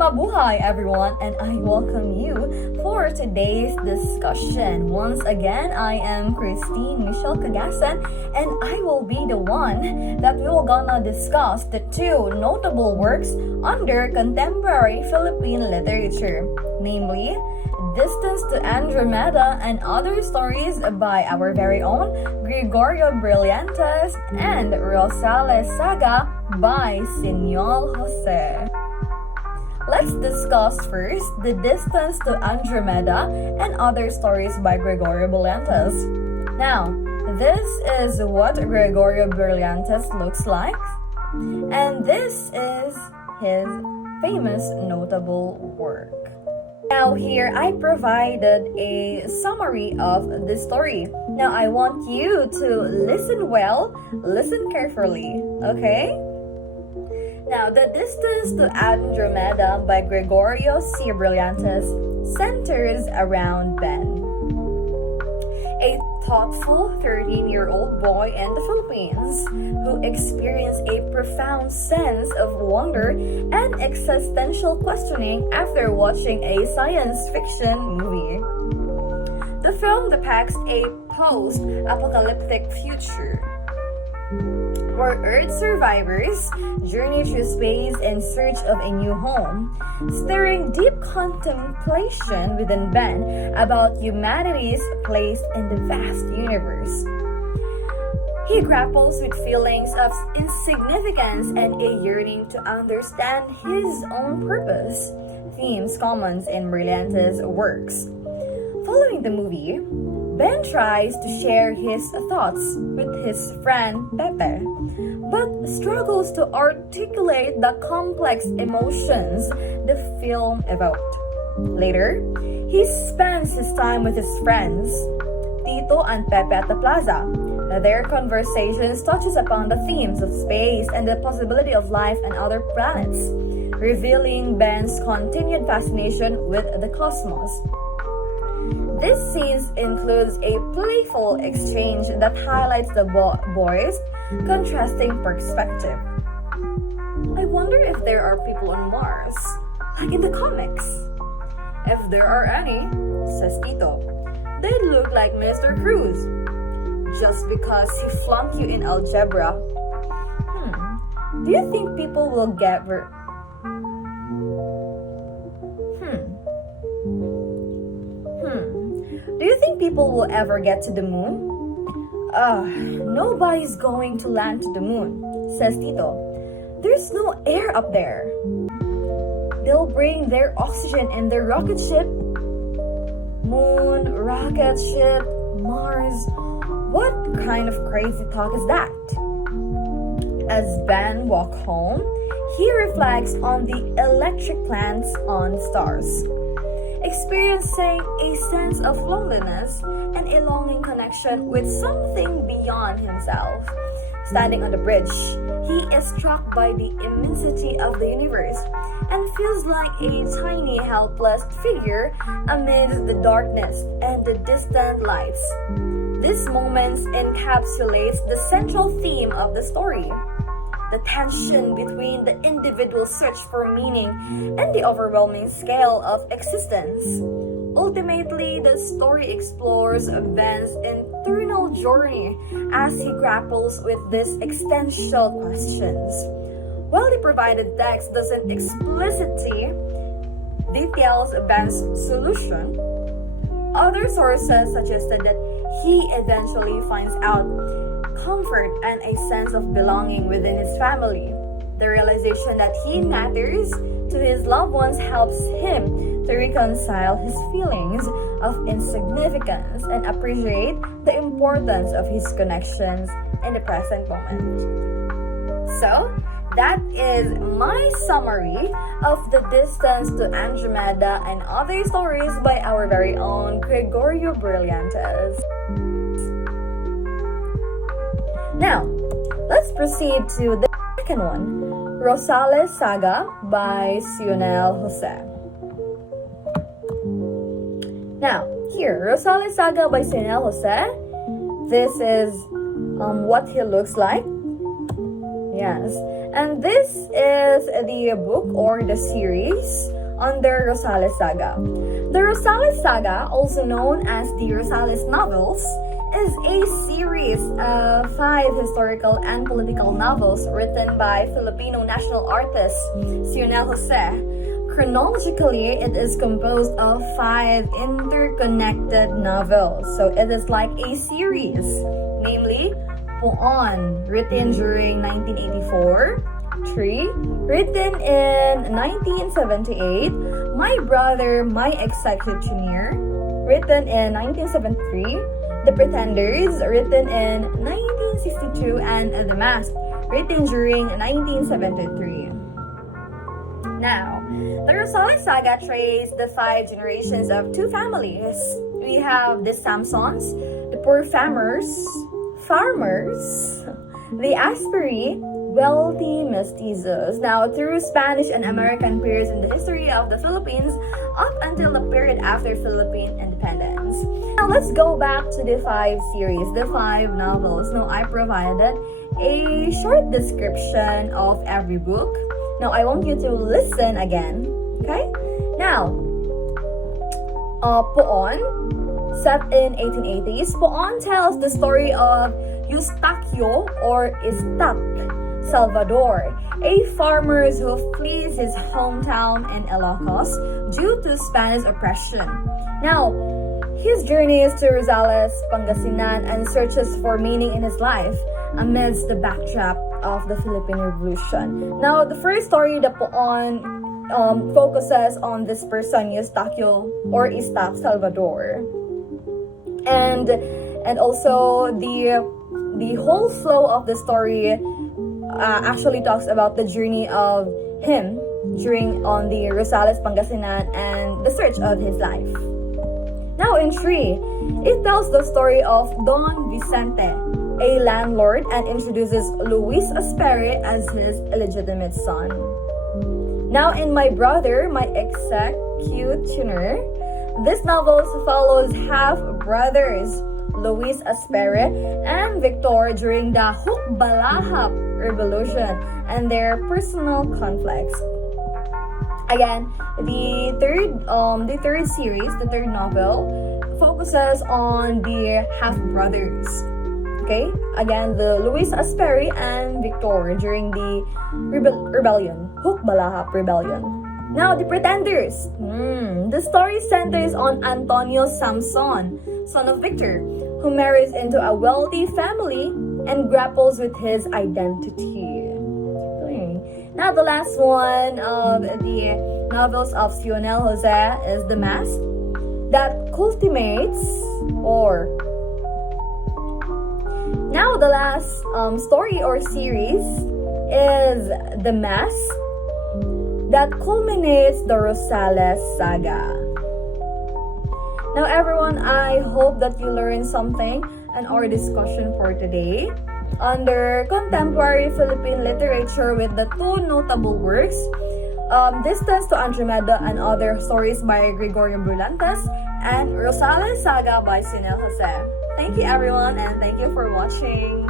Mabuhay everyone, and I welcome you for today's discussion. Once again, I am Christine Michelle Cagasan, and I will be the one that we will gonna discuss the two notable works under contemporary Philippine literature, namely Distance to Andromeda and Other Stories by our very own Gregorio Brillantes and Rosales Saga by Sionel Jose. Let's discuss first the Distance to Andromeda and Other Stories by Gregorio Brillantes. Now, this is what Gregorio Brillantes looks like, and this is his famous notable work. Now here I provided a summary of the story. Now I want you to listen well, listen carefully, okay? Now, The Distance to Andromeda by Gregorio C. Brillantes centers around Ben, a thoughtful 13-year-old boy in the Philippines who experienced a profound sense of wonder and existential questioning after watching a science fiction movie. The film depicts a post-apocalyptic future where Earth survivors journey through space in search of a new home, stirring deep contemplation within Ben about humanity's place in the vast universe. He grapples with feelings of insignificance and a yearning to understand his own purpose, themes common in Brillantes' works. Following the movie, Ben tries to share his thoughts with his friend Pepe, but struggles to articulate the complex emotions the film evoked. Later, he spends his time with his friends, Tito and Pepe at the plaza. Their conversations touches upon the themes of space and the possibility of life on other planets, revealing Ben's continued fascination with the cosmos. This scene includes a playful exchange that highlights the boys' contrasting perspective. I wonder if there are people on Mars, like in the comics. If there are any, says Tito, they'd look like Mr. Cruz, just because he flunked you in algebra. Do you think people will get Do you think people will ever get to the moon? Nobody's going to land to the moon, says Tito. There's no air up there. They'll bring their oxygen in their rocket ship. Moon, rocket ship, Mars. What kind of crazy talk is that? As Ben walks home, he reflects on the electric plants on stars, experiencing a sense of loneliness and a longing connection with something beyond himself. Standing on the bridge, he is struck by the immensity of the universe and feels like a tiny, helpless figure amid the darkness and the distant lights. This moment encapsulates the central theme of the story: the tension between the individual's search for meaning and the overwhelming scale of existence. Ultimately, the story explores Ben's internal journey as he grapples with these existential questions. While the provided text doesn't explicitly details Ben's solution, other sources suggested that he eventually finds out comfort and a sense of belonging within his family. The realization that he matters to his loved ones helps him to reconcile his feelings of insignificance and appreciate the importance of his connections in the present moment. So, that is my summary of The Distance to Andromeda and Other Stories by our very own Gregorio Brillantes. Now, let's proceed to the second one, Rosales Saga by Sionel Jose. Now, here, Rosales Saga by Sionel Jose. This is what he looks like. Yes. And this is the book or the series on the Rosales Saga. The Rosales Saga, also known as the Rosales novels, is a series of 5 historical and political novels written by Filipino national artist Sionel. Chronologically, it is composed of 5 interconnected novels. So it is like a series, namely Poon, written during 1984, Tree, written in 1978, My Brother, My Executioner, written in 1973, The Pretenders, written in 1962, and The Mask, written during 1973. Now, the Rosales Saga traced the 5 generations of 2 families. We have the Samsons, the poor farmers, the Asperi, wealthy mestizos. Now, through Spanish and American periods in the history of the Philippines up until the period after Philippine independence. Now, let's go back to the 5 series, the 5 novels. Now, I provided a short description of every book. Now, I want you to listen again, okay? Now, Poon, set in 1880s, Poon tells the story of Eustaquio or Istac Salvador, a farmer who flees his hometown in Ilocos due to Spanish oppression. Now, his journeys to Rosales, Pangasinan, and searches for meaning in his life amidst the backdrop of the Philippine Revolution. Now, the first story, the Poon, focuses on this person, Eustaquio or Istac Salvador, and also the whole flow of the story actually talks about the journey of him during on the Rosales, Pangasinan, and the search of his life. Now, in 3, it tells the story of Don Vicente, a landlord, and introduces Luis Aspere as his illegitimate son. Now, in My Brother, My Executioner, this novel follows half-brothers Luis Aspere and Victor during the Hukbalahap Revolution and their personal conflicts. Again, the third series, the third novel, focuses on the half-brothers. Okay? Again, the Luis Aspere and Victor during the rebellion, Hukbalahap Rebellion. Now, The Pretenders. The story centers on Antonio Samson, son of Victor, who marries into a wealthy family and grapples with his identity. Now, the last one of the novels of Sionel is The Mask, that cultivates or... Now, the last story or series is The Mask, that culminates the Rosales Saga. Now, everyone, I hope that you learned something in our discussion for today under contemporary Philippine literature with the 2 notable works, Distance to Andromeda and Other Stories by Gregorio Brillantes, and Rosales Saga by Sionel. Thank you, everyone, and thank you for watching.